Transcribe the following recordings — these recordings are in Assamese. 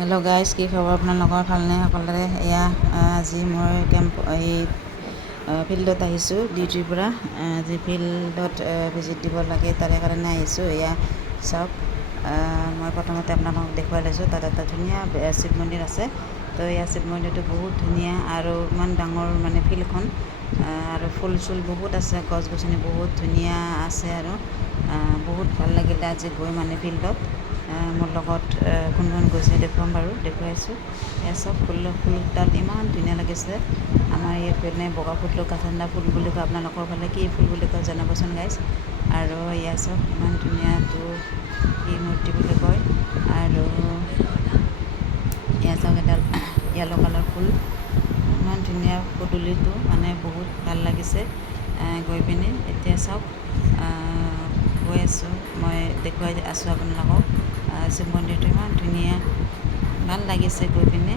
হেল্ল' গাইজ, কি খবৰ আপোনালোকৰ? ভালনে সকলোৰে? এয়া আজি মই ফিল্ডত আহিছোঁ ডিউটিৰ পৰা। আজি ফিল্ডত ভিজিট দিব লাগে, তাৰে কাৰণে আহিছোঁ। এয়া চাওক, মই প্ৰথমতে আপোনালোকক দেখুৱাই লৈছোঁ। তাত এটা ধুনীয়া শিৱ মন্দিৰ আছে। তো এয়া শিৱ মন্দিৰটো বহুত ধুনীয়া আৰু ইমান ডাঙৰ মানে ফিল্ডখন, আৰু ফুল চুল বহুত আছে, গছ গছনি বহুত ধুনীয়া আছে আৰু বহুত ভাল লাগিলে আজি গৈ মানে ফিল্ডত। মোৰ লগত কোন কোন গৈছে দেখুৱাম বাৰু, দেখুৱাইছোঁ। এয়া চব ফুলডাল ইমান ধুনীয়া লাগিছে। আমাৰ ইয়াত পিনে বগা ফুলটো কাঠণ্ড ফুল বুলি কয়, আপোনালোকৰ ফালে কি ফুল বুলি কয় জনাবচোন গাইজ। আৰু এয়া চব ইমান ধুনীয়াটো কি মূৰ্তি বুলি কয়। আৰু এয়া চাওক, এডাল য়েল্ল' কালাৰ ফুল, ইমান ধুনীয়া পদূলিটো, মানে বহুত ভাল লাগিছে গৈ পিনে। এতিয়া চাওক, গৈ আছোঁ, মই দেখুৱাই আছোঁ আপোনালোকক। শিৱ মন্দিৰটো ইমান ধুনীয়া, ভাল লাগিছে গৈ পিনে।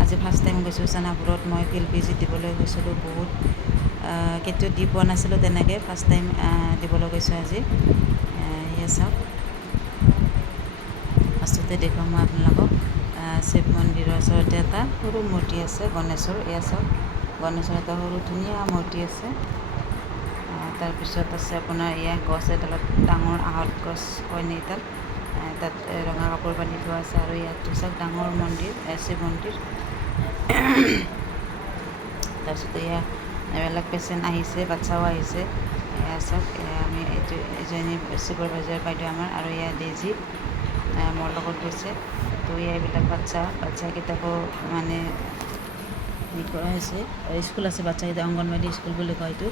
আজি ফাৰ্ষ্ট টাইম গৈছোঁ চানাপুৰত। মই ফিল্ড ভিজিট দিবলৈ গৈছিলোঁ, বহুত কেতিয়াও দি পোৱা নাছিলোঁ তেনেকৈ, ফাৰ্ষ্ট টাইম দিবলৈ গৈছোঁ আজি। এয়া চাওক, ফাৰ্ষ্টতে দেখুৱাম মই আপোনালোকক। শিৱ মন্দিৰৰ ওচৰতে এটা সৰু মূৰ্তি আছে গণেশৰ। এয়া চাওক, গণেশৰ এটা সৰু ধুনীয়া মূৰ্তি আছে। তাৰপিছত আছে আপোনাৰ এয়া গছ এডালত, ডাঙৰ আহঁত গছ কয় নি এডাল, তাত ৰঙা কাপোৰ বান্ধি থোৱা আছে। আৰু ইয়াত চাওক ডাঙৰ মন্দিৰ, শিৱ মন্দিৰ। তাৰপিছতে এয়া এইবিলাক পেচেণ্ট আহিছে, বাচ্ছাও আহিছে। এয়া চাওক, আমি এজনী ছুপাৰভাইজাৰ বাইদেউ আমাৰ, আৰু এয়া ডেইজি মোৰ লগত গৈছে। তো এইবিলাক বাচ্চাকেইটাকো মানে কৰা হৈছে। স্কুল আছে, বাচ্চাকেইটা অংগনবাড়ী স্কুল বুলি কয় এইটো।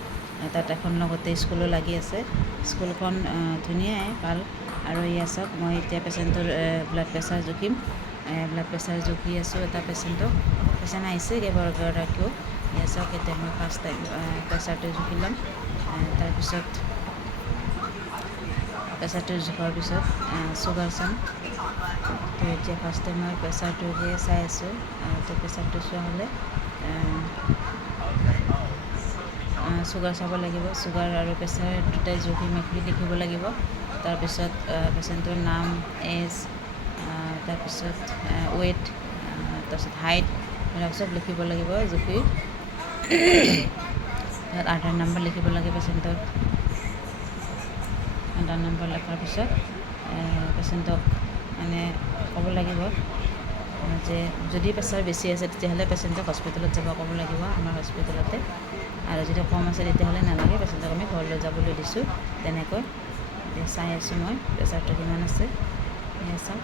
তাত এখন লগতে স্কুলো লাগি আছে। স্কুলখন ধুনীয়াই, ভাল। আৰু এয়া চাওক, মই এতিয়া পেচেণ্টৰ ব্লাড প্ৰেছাৰ জুখিম। ব্লাড প্ৰেছাৰ জুখি আছোঁ এটা পেচেণ্ট আহিছে কেইবাগৰাকীও। এয়া চাওক, এতিয়া মই ফাৰ্ষ্ট টাইম প্ৰেছাৰটো জুখি ল'ম। তাৰপিছত প্ৰেছাৰটো জোখাৰ পিছত চুগাৰ চাম। তো এতিয়া ফাৰ্ষ্ট টাইম মই প্ৰেছাৰটোকে চাই আছোঁ। তো প্ৰেছাৰটো চোৱা হ'লে চুগাৰ চাব লাগিব। চুগাৰ আৰু প্ৰেছাৰ দুটাই জুখি মাখি লিখিব লাগিব। তাৰপিছত পেচেণ্টৰ নাম, এজ, তাৰপিছত ৱেইট, তাৰপিছত হাইট, এইবিলাক চব লিখিব লাগিব জুখি। তাত আধাৰ নম্বৰ লিখিব লাগে পেচেণ্টৰ। আধাৰ নম্বৰ লিখাৰ পিছত পেচেণ্টক মানে ক'ব লাগিব যে যদি প্ৰেছাৰ বেছি আছে তেতিয়াহ'লে পেচেণ্টক হস্পিটেলত যাব ক'ব লাগিব, আমাৰ হস্পিটেলতে। আৰু যদি কম আছে তেতিয়াহ'লে নালাগে, পেচেণ্টক আমি ঘৰলৈ যাবলৈ দিছোঁ। তেনেকৈ এতিয়া চাই আছোঁ মই প্ৰেছাৰটো কিমান আছে। এয়া চাওক,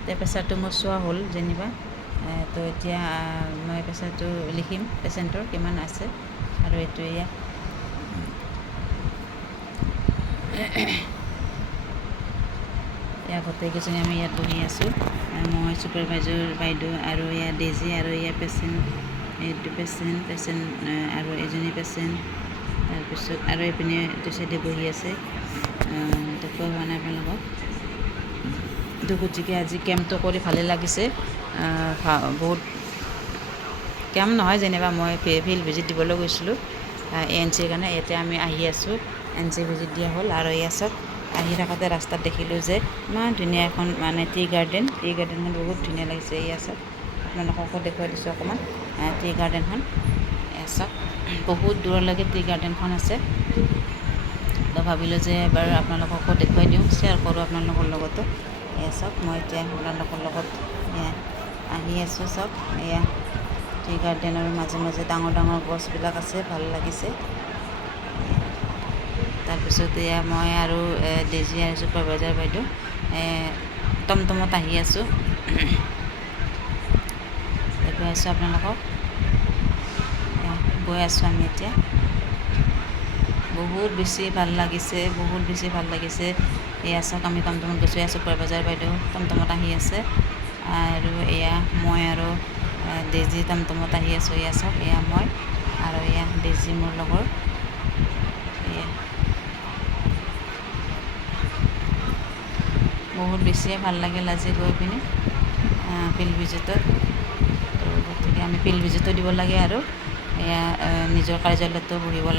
এতিয়া প্ৰেছাৰটো মোৰ চোৱা হ'ল যেনিবা। তো এতিয়া মই প্ৰেছাৰটো লিখিম, পেচেণ্টৰ কিমান আছে। আৰু এইটো এয়া গোটেইকেইজনী আমি ইয়াত বহি আছোঁ। মই ছুপাৰভাইজাৰ বাইদেউ, আৰু এয়া ডেইজি, আৰু এয়া পেচেণ্ট, এইটো পেচেণ্ট আৰু এজনী পেচেণ্ট। তাৰপিছত আৰু এইপিনে এইটো চাইডে বহি আছে। দেখুওৱা হোৱা নাই আপোনালোকক। গতিকে আজি কেম্পটো কৰি ভালেই লাগিছে। বহুত কেম্প নহয় যেনিবা, মই ফিল্ড ভিজিট দিবলৈ গৈছিলোঁ ANC কাৰণে। এতিয়া আমি আহি আছোঁ, ANC ভিজিট দিয়া হ'ল। আৰু এয়া চাওক, আহি থাকোঁতে ৰাস্তাত দেখিলোঁ যে ইমান ধুনীয়া এখন মানে টি গাৰ্ডেনখন বহুত ধুনীয়া লাগিছে। এয়া চাওক, আপোনালোককো দেখুৱাই দিছোঁ অকণমান টি গাৰ্ডেনখন। এয়া চাওক, বহুত দূৰলৈকে টি গাৰ্ডেনখন আছে। তো ভাবিলোঁ যে এবাৰ আপোনালোককো দেখুৱাই দিওঁ, শ্বেয়াৰ কৰোঁ আপোনালোকৰ লগতো। এয়া চাওক, মই এতিয়া আপোনালোকৰ লগত আহি আছোঁ। চাওক, এয়া টি গাৰ্ডেনৰ মাজে মাজে ডাঙৰ ডাঙৰ গছবিলাক আছে, ভাল লাগিছে। তাৰপিছত এয়া মই আৰু ডেইজি আৰু ছুপাৰভাইজাৰ বাইদেউ টমটমত আহি আছোঁ। দেখুৱাই আছোঁ আপোনালোকক। গৈ আছোঁ আমি এতিয়া। বহুত বেছি ভাল লাগিছে, বহুত বেছি ভাল লাগিছে। এয়া চাওক, আমি টমটমত গৈছোঁ। এয়া ছুপাৰভাইজাৰ বাইদেউ টমটমত আহি আছে। আৰু এয়া মই আৰু ডেইজি টমটমত আহি আছোঁ। এয়া চাওক, এয়া মই আৰু এয়া ডেইজি মোৰ লগৰ। এয়া বহুত বেছিয়ে ভাল লাগিল আজি গৈ পিনে ফিল্ড ভিজিটত। তো গতিকে আমি ফিল্ড ভিজিটো দিব লাগে, আৰু এয়া নিজৰ কাৰ্যালয়তো বহিব লাগে।